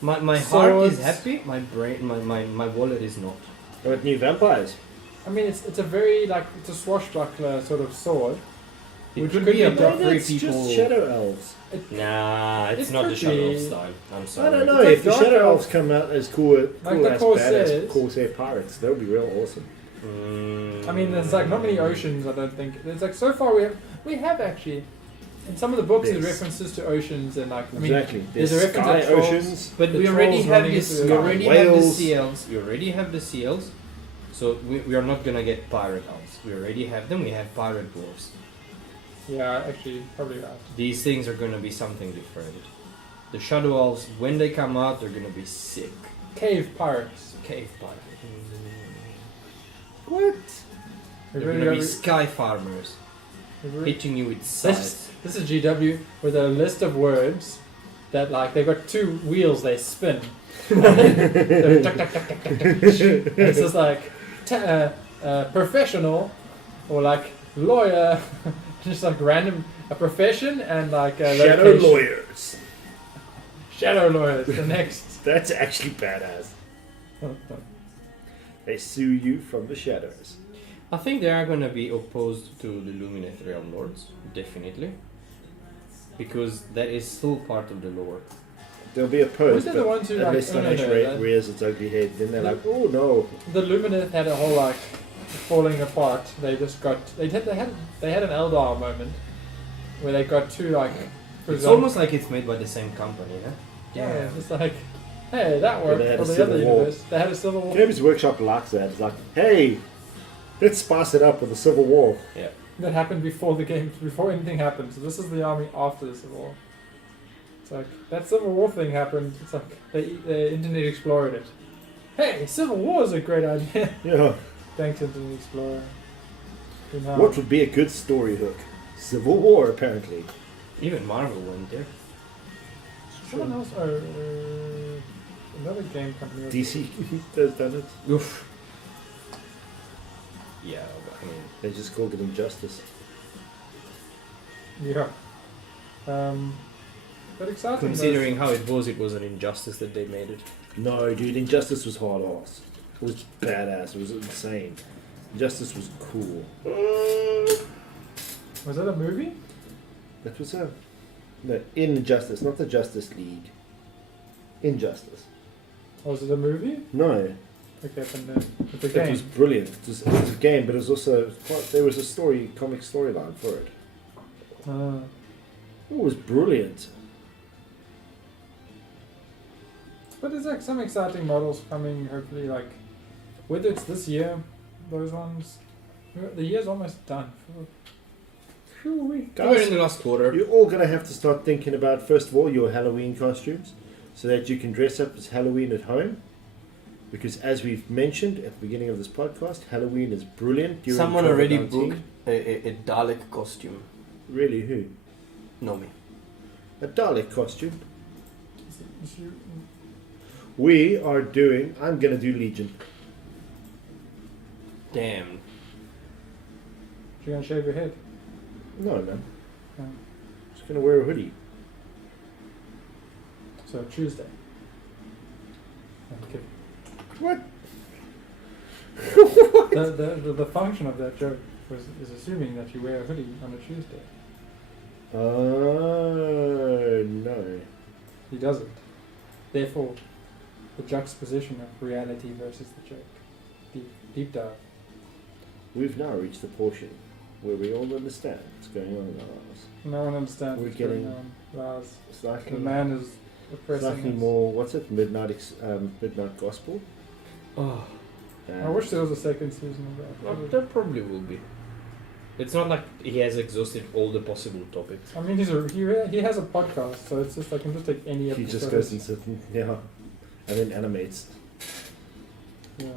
My heart is Swords. happy. My brain, my wallet is not. But new vampires. I mean, it's a very like, it's a swashbuckler sort of sword. It Which could could be a be book Maybe for it's people. just Shadow Elves. Nah, it's It not the could Shadow be. style. I'm I sorry. don't know, It's like if the Dark Shadow Elves. Elves come out as cool Like the as Corsairs. badass Corsair pirates, that would be real awesome. Mm. I mean, there's like not many oceans. I don't think there's like so far we have actually. In some of the books, there's Yes. references to oceans and like I mean, Exactly. there's There's a reference sky to trolls. oceans. But the we already trolls have running this. into We the already have the whales. seals. We already have the seals. So we are not gonna get pirate elves. We already have them. We have pirate dwarves. yeah, actually probably right. These things are gonna be something different. The Shadow Elves, when they come out, they're gonna be sick. Cave pirates. Cave pirates. What? We They're really gonna be got- sky farmers, we really- hitting you with scythes. This is GW with a list of words that like they've got two wheels they spin. They're tuck, tuck, tuck, tuck, tuck, tuck. It's just like professional or like lawyer, just like random a profession and like a Shadow location. lawyers. Shadow lawyers. The next. That's actually badass. They sue you from the shadows. I think they are gonna be opposed to the Lumineth Realm Lords, definitely, because that is still part of the lore. They'll be opposed, Wasn't it the but ones who, like, unless oh, no, Slanesh no, that- rears its ugly head, then they're The- like, oh no. The Lumineth had a whole like falling apart. They just got they had an Eldar moment where they got two like. for It's example- almost like it's made by the same company, huh? Yeah, it's just like, hey, that worked they had for a the civil other war. universe. They had a civil war. Games Workshop likes that. It's like, hey, let's spice it up with a civil war. Yeah. That happened before the game, before anything happened. So this is the army after the civil war. It's like that civil war thing happened. It's like the Internet Explorer did. Hey, civil war is a great idea. Yeah. Thanks, Internet Explorer. You know. What would be a good story hook? Civil War, apparently. Even Marvel went there. Someone else, another game company. DC has done it. Oof. Yeah, but I mean, They just called it Injustice. Yeah. But exciting. considering how it was an injustice that they made it. No, dude, Injustice was hard ass. It was badass. It was insane. Injustice was cool. Was that a movie? That was a... No, Injustice, not the Justice League. Injustice. Or was it a movie? No, Okay, but no. It's a it game. was brilliant. It was a game, but it was also... There was a comic storyline for it. It was brilliant. But there's like some exciting models coming, hopefully, like whether it's this year, those ones. The year's almost done. Phew, We're guys, in the last quarter. you're all going to have to start thinking about, first of all, your Halloween costumes, so that you can dress up as Halloween at home. Because as we've mentioned at the beginning of this podcast, Halloween is brilliant. During Someone already COVID-19. booked a Dalek costume. Really, who? No me. A Dalek costume. Is you- We are doing... I'm going to do Legion. Damn. You're gonna shave your head. No, man. Oh. Just going to wear a hoodie. So Tuesday. Okay. What? The function of that joke is assuming that you wear a hoodie on a Tuesday. Oh, no. He doesn't. Therefore, the juxtaposition of reality versus the joke. Deep dive. We've now reached the portion where we all understand what's going on in our lives. No one understands We're what's going getting on. Lars. Slightly, The man is oppressing slightly us. more, what's it, midnight gospel? Oh, I wish there was a second season of that. well, there probably will be. It's not like he has exhausted all the possible topics. I mean, he has a podcast, so it's just I can just take any episode. He just goes and sits and, and then animates. Yeah.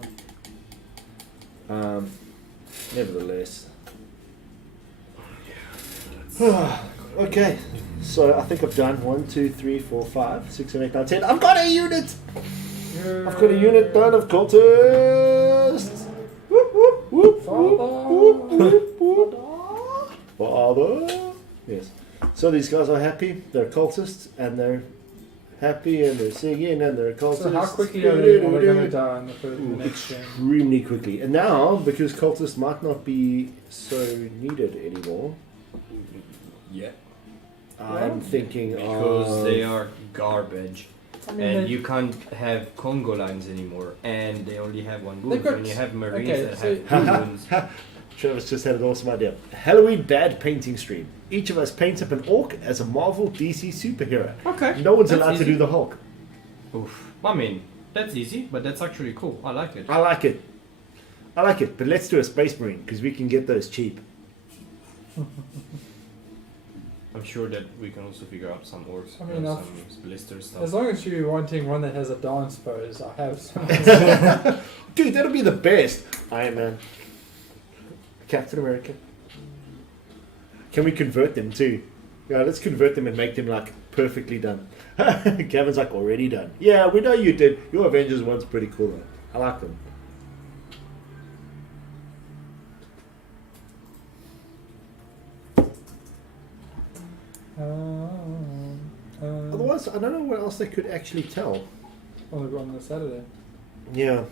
Nevertheless. Okay, so I think I've done 1, 2, 3, 4, 5, 6, 7, 8, 9, 10. I've got a unit! I've got a unit done of cultists! Whoop, whoop, whoop, whoop, whoop, whoop. Father! Yes. So these guys are happy, they're cultists, and they're happy, and they're singing, and they're cultists. So how quickly are they going to die in the next game? Extremely quickly. And now, because cultists might not be so needed anymore, Yeah. I'm thinking Because they are garbage. I mean, And they- you can't have Congo lines anymore, and they only have one They've wound. got- When you have Marines okay, that so- have two wounds. Travis just had an awesome idea. Halloween bad painting stream. Each of us paints up an orc as a Marvel DC superhero. Okay. No one's That's allowed to easy. do the Hulk. Oof. I mean, that's easy, but that's actually cool. I like it. I like it. I like it, but let's do a Space Marine because we can get those cheap. I'm sure that we can also figure out some orcs, I mean, some blister stuff. as long as you're wanting one that has a dance pose, I have some. Dude, that'll be the best. Iron Man. Captain America. Can we convert them too? Yeah, let's convert them and make them like perfectly done. Kevin's like already done. Yeah, we know you did. Your Avengers one's pretty cool though. I like them. Otherwise, I don't know what else they could actually tell. On the Saturday. Yeah.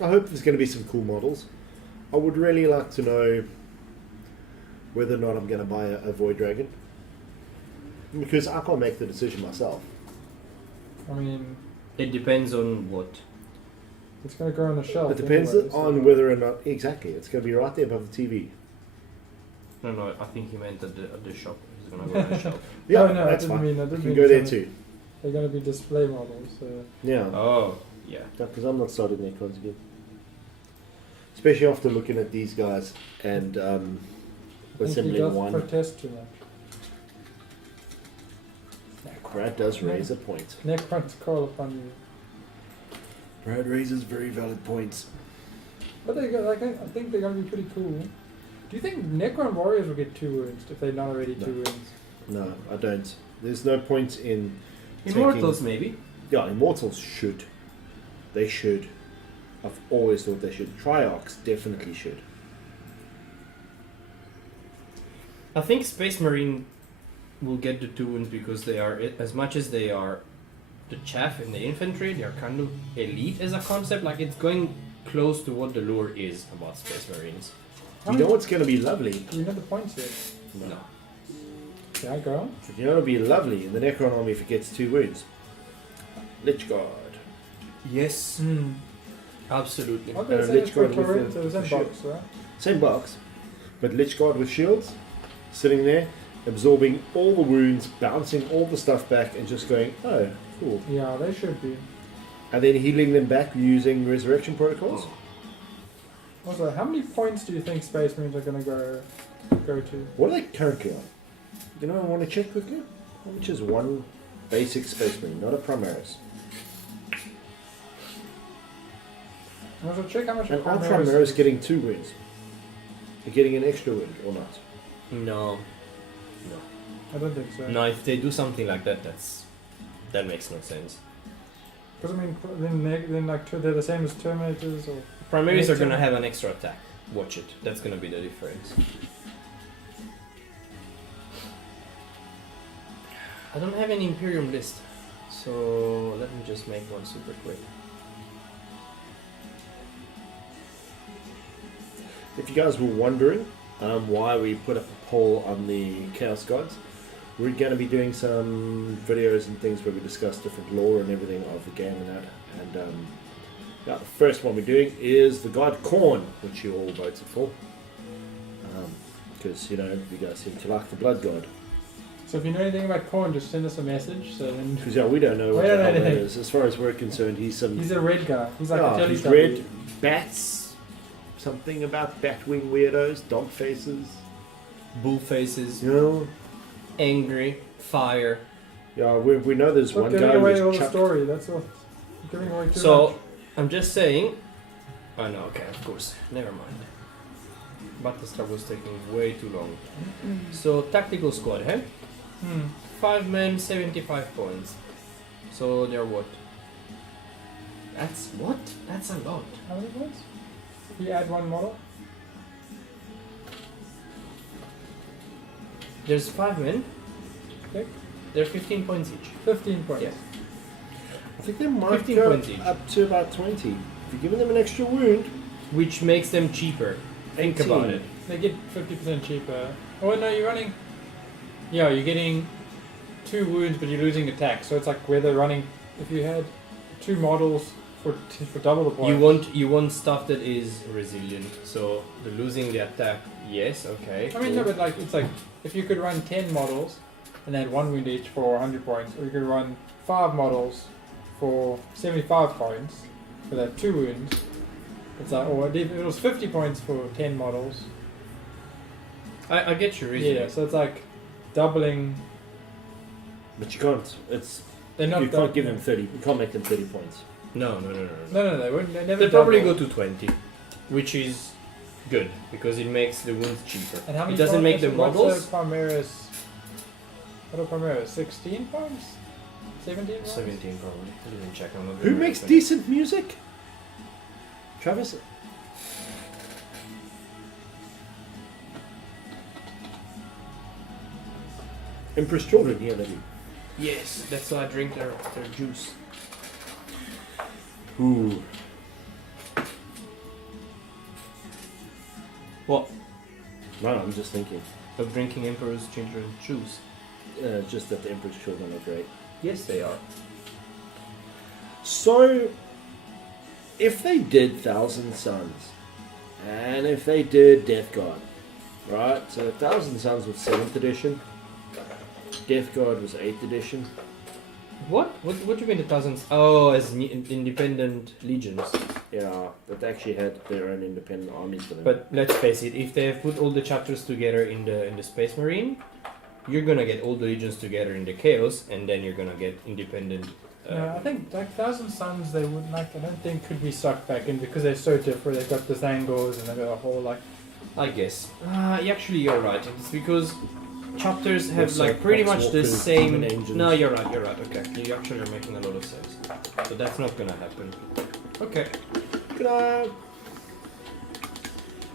I hope there's going to be some cool models. I would really like to know whether or not I'm going to buy a Void Dragon. Because I can't make the decision myself. I mean, It depends on what. it's going to go on the shelf. It depends anyway, so- on whether or not... Exactly. It's going to be right there above the TV. No, I think he meant at the shop. He's gonna go on the shop. Yeah, no, I that's didn't fine. mean. I You didn't can mean go there it's too. They're going to be display models. So. Yeah. Oh, yeah. Because I'm not starting their cards again. Especially after looking at these guys and I think he assembling does one. protest too much. Brad does raise a point. Necrons call upon you. Brad raises very valid points. But they got, I think they're going to be pretty cool. Do you think Necron warriors will get 2 wounds if they're not already 2 wounds? No, I don't. There's no point in Immortals, taking... maybe. Yeah, Immortals should. They should. I've always thought they should. Triarchs definitely should. I think Space Marine will get the 2 wounds because they are, as much as they are the chaff in the infantry, they are kind of elite as a concept. Like, it's going close to what the lore is about Space Marines. You know what's going to be lovely? Do you know the points yet? No. Yeah, go on. You know what would be lovely in the Necron army if it gets 2 wounds? Lich Guard. Yes. Absolutely. What did I And a say? Lich It's for Guard with Taurians, the it was in shield. box, right? Same box, but Lich Guard with shields, sitting there, absorbing all the wounds, bouncing all the stuff back, and just going, oh, cool. Yeah, they should be. And then healing them back using resurrection protocols. Also, how many points do you think Space Marines are going to go to? What are they currently on? You know, I want to check quickly. Which is one basic Space Marine, not a Primaris. And also check how much And are Primaris Primaris is. getting 2 wounds? They're getting an extra wound or not? No. I don't think so. No, if they do something like that, that makes no sense. Because I mean, then like they're the same as Terminators or. Primaries are Makes gonna sense. have an extra attack. Watch it. That's gonna be the difference. I don't have any Imperium list, So let me just make one super quick. If you guys were wondering why we put up a poll on the Chaos Gods, we're going to be doing some videos and things where we discuss different lore and everything of the game and that. And yeah, the first one we're doing is the god Khorne, which you all voted for. Because, you guys seem to like the blood god. So if you know anything about Khorne, just send us a message. So then Because, yeah, we don't know what We the don't know hell that anything. is. As far as we're concerned, he's some... he's a red guy. He's like a he's Teletubby. red, bats, something about batwing weirdos, dog faces. Bull faces, angry, fire. Yeah, we know there's Stop one giving guy away who's all the chucked... story. That's all. You're giving away too So much. I'm just saying. Oh no, okay, of course. Never mind. Battlestar was taking way too long. So tactical squad, huh? 5 men, 75 points. So they're what? That's what? That's a lot. How many points? If you add one model. There's 5 men. Okay. They're 15 points each. 15 points. Yeah. I think they might 15 go points each. up to about 20. If you're giving them an extra wound... Which makes them cheaper. Think 18. about it. They get 50% cheaper. Oh no, you're running. Yeah, you're getting 2 wounds, but you're losing attack. So it's like where they're running. If you had 2 models for double the points. You want stuff that is resilient. So the losing the attack, yes, okay. I mean, no, but like it's like if you could run 10 models and add 1 wound each for 100 points, or you could run 5 models for 75 points for that 2 wounds. It's like, or if it was 50 points for 10 models. I get your reason. Yeah, so it's like doubling. But you can't. They're not. You can't give them 30. You can't make them 30 points. No. No, they wouldn't. They never. They'll probably double. go to 20, which is good because it makes the wounds cheaper. And how many It doesn't make the points? models. What's Primaris? What are Primaris? 16 points? 17 points? 17 probably. I didn't check. I'm not Who very makes good. decent music? Travis? Empress Children here, maybe. Yes, that's why I drink their juice. Ooh. What? No, I'm just thinking. Of drinking Emperor's Children's juice. Just that the Empress Children are great. Yes, they are. So, if they did Thousand Suns, and if they did Death Guard, right? So Thousand Suns was 7th edition, Death Guard was 8th edition. What? What do you mean the thousands? Oh, as independent legions. Yeah, but they actually had their own independent armies for them. But let's face it, if they have put all the chapters together in the Space Marine, you're gonna get all the legions together in the Chaos, and then you're gonna get independent. Yeah, I think like Thousand Suns they wouldn't like. I don't think could be sucked back in because they're so different. They've got the Zangors and they've got a whole like. I guess. Actually, you're right. It's because chapters have Also, like pretty much the Poxwalkers, same. Demon Engines. No, you're right. You're right. Okay, you actually are making a lot of sense. So that's not gonna happen. Okay. Good night.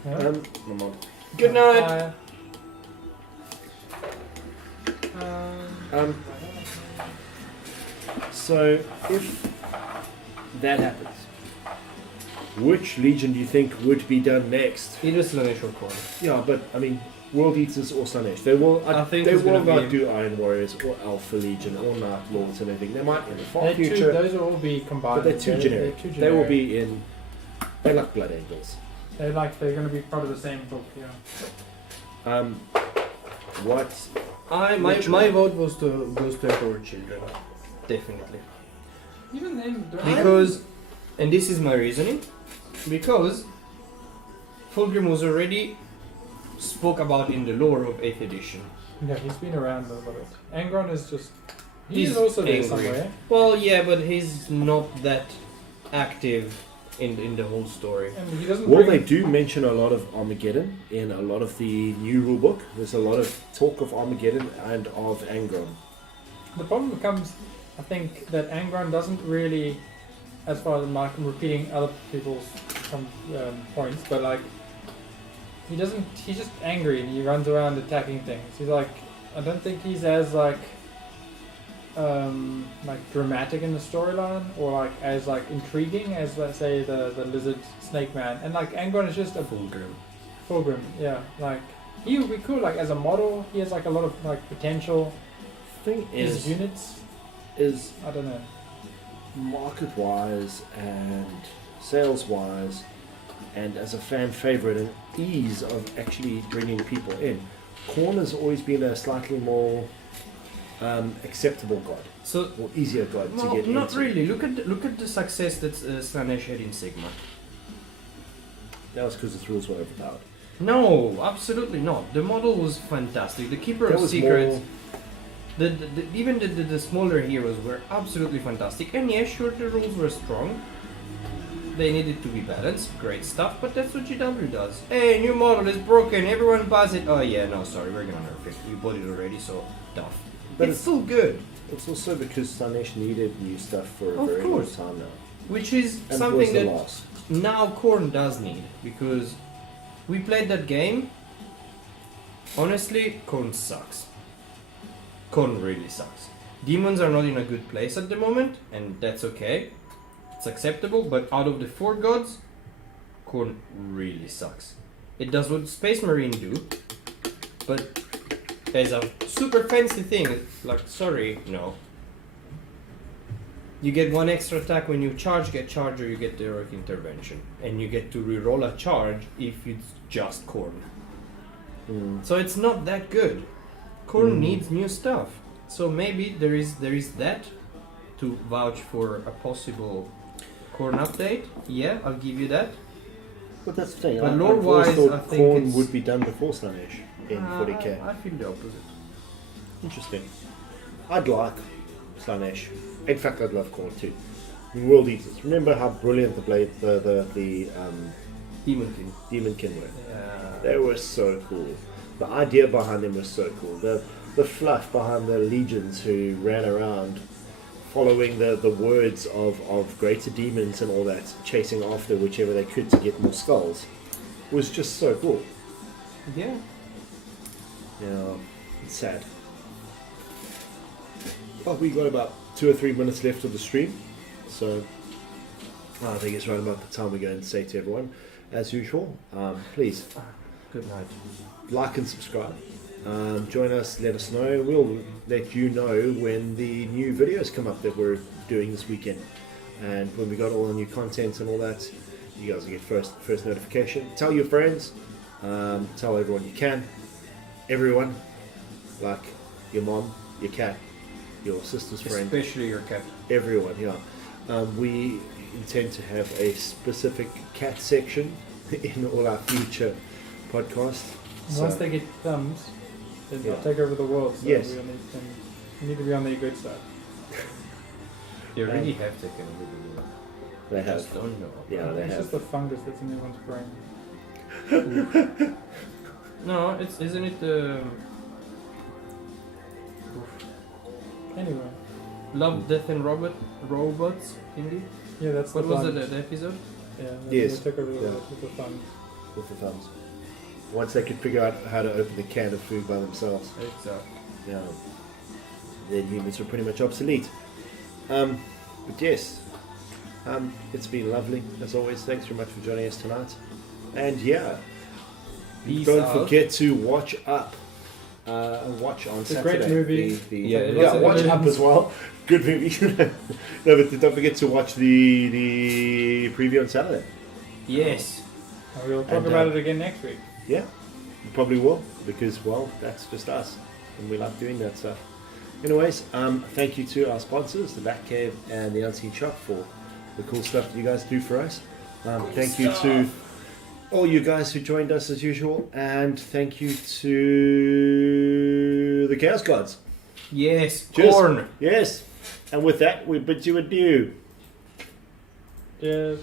Yeah. My mom. Good night. So, if that happens, which legion do you think would be done next? Either Slaanesh or Khorne. Yeah, but I mean, World Eaters or Slaanesh. They will. I think they it's will gonna not be- do Iron Warriors or Alpha Legion or Night Lords and everything. They might in the far They're too, future, those will all be combined. but they're too generic. They're too They will generic. be in. They're like Blood Angels. They're going to be part of the same book. Yeah. What? My vote goes to Emperor Children. Definitely. Even then, Because, and this is my reasoning, because Fulgrim was already spoke about in the lore of 8th edition. yeah, he's been around a little bit. Angron is just. He's He's also there angry. somewhere. Well, yeah, but he's not that active in the whole story. And he doesn't. Well, bring- they do mention a lot of Armageddon in a lot of the new rulebook. There's a lot of talk of Armageddon and of Angron. The problem becomes, I think, that Angron doesn't really, as far as I'm repeating other people's points, but like, he doesn't, he's just angry and he runs around attacking things. He's like, I don't think he's as like, like dramatic in the storyline, or like as like intriguing as, let's say, the lizard snake man. And like Angon is just a Fulgrim, yeah. Like he would be cool. Like as a model, he has like a lot of like potential. Thing His units, is I don't know. market wise and sales wise, and as a fan favorite and ease of actually bringing people in. Khorne has always been a slightly more acceptable god, So, or easier god well, to get not into. really. Look at the success that Slanesh had in Sigma. That was because its rules were overpowered. No, absolutely not. The model was fantastic. The Keeper That of was Secrets, more- even the smaller heroes were absolutely fantastic. And yeah, sure, the rules were strong. They needed to be balanced. Great stuff, but that's what GW does. Hey, new model is broken. Everyone buys it. Oh yeah, no, sorry, we're gonna nerf it. We bought it already, so tough. But it's still good, It's also because Slanesh needed new stuff for a Of very course. long time now. which is And was something the that loss. now Khorne does need, because we played that game. Honestly, Khorne sucks. Khorne really sucks. Demons are not in a good place at the moment, and that's okay. It's acceptable, but out of the 4 gods, Khorne really sucks. It does what Space Marine do, but as a super fancy thing, like, sorry, no. You get 1 extra attack when you charge, get charge, or you get the heroic intervention. And you get to reroll a charge if it's just Khorne. Mm. So it's not that good. Khorne Mm. needs new stuff. So maybe there is that to vouch for a possible Khorne update. Yeah, I'll give you that. But that's the thing. But I've lore-wise, always thought I think Khorne it's- would be done before Slanesh in 40k. I feel the opposite. Interesting. I'd like Slanesh. In fact, I'd love Khorne too. In World Eaters. Remember how brilliant the blade, the Demon King. Demon Kin were? Yeah. They were so cool. The idea behind them was so cool. The fluff behind the legions who ran around following the words of greater demons and all that, chasing after whichever they could to get more skulls, was just so cool. Yeah. You know, it's sad. Well, we got about 2 or 3 minutes left of the stream, so I think it's right about the time we go and say to everyone, as usual, please Good night. like and subscribe. Join us, let us know. We'll let you know when the new videos come up that we're doing this weekend. And when we got all the new content and all that, you guys will get first notification. Tell your friends, tell everyone you can. Everyone, like your mom, your cat, your sister's friend, Especially your cat. everyone, yeah. We intend to have a specific cat section in all our future podcasts. And once they get thumbs, then Yeah. they'll take over the world. So Yes. we need to be on the good side. They already have taken over the world. They I just have. don't know. Yeah, they It's have. just the fungus that's in everyone's brain. No, isn't it the Anyway, Love, Death and Robots indie? yeah, that's What the was it? fungus. The episode? Yeah, Yes. they took over the Yeah. world with the fungus. With the thumbs. Once they could figure out how to open the can of food by themselves, Exactly. yeah, then humans were pretty much obsolete. But yes, it's been lovely as always. Thanks very much for joining us tonight. And yeah, Peace don't out. forget to watch up. Watch on It's a Saturday. great movie. Yeah, it yeah, is. watch It Up is. as well. Good movie. No, but don't forget to watch the preview on Saturday. Yes. And we'll talk And, about it again next week. Yeah, you probably will, because, well, that's just us, and we like doing that stuff. Anyways, thank you to our sponsors, the Batcave and the Unseen Shop, for the cool stuff that you guys do for us. Thank you to all you guys who joined us as usual, and thank you to the Chaos Gods. Yes. Cheers. Corn. Yes, and with that, we bid you adieu. Cheers.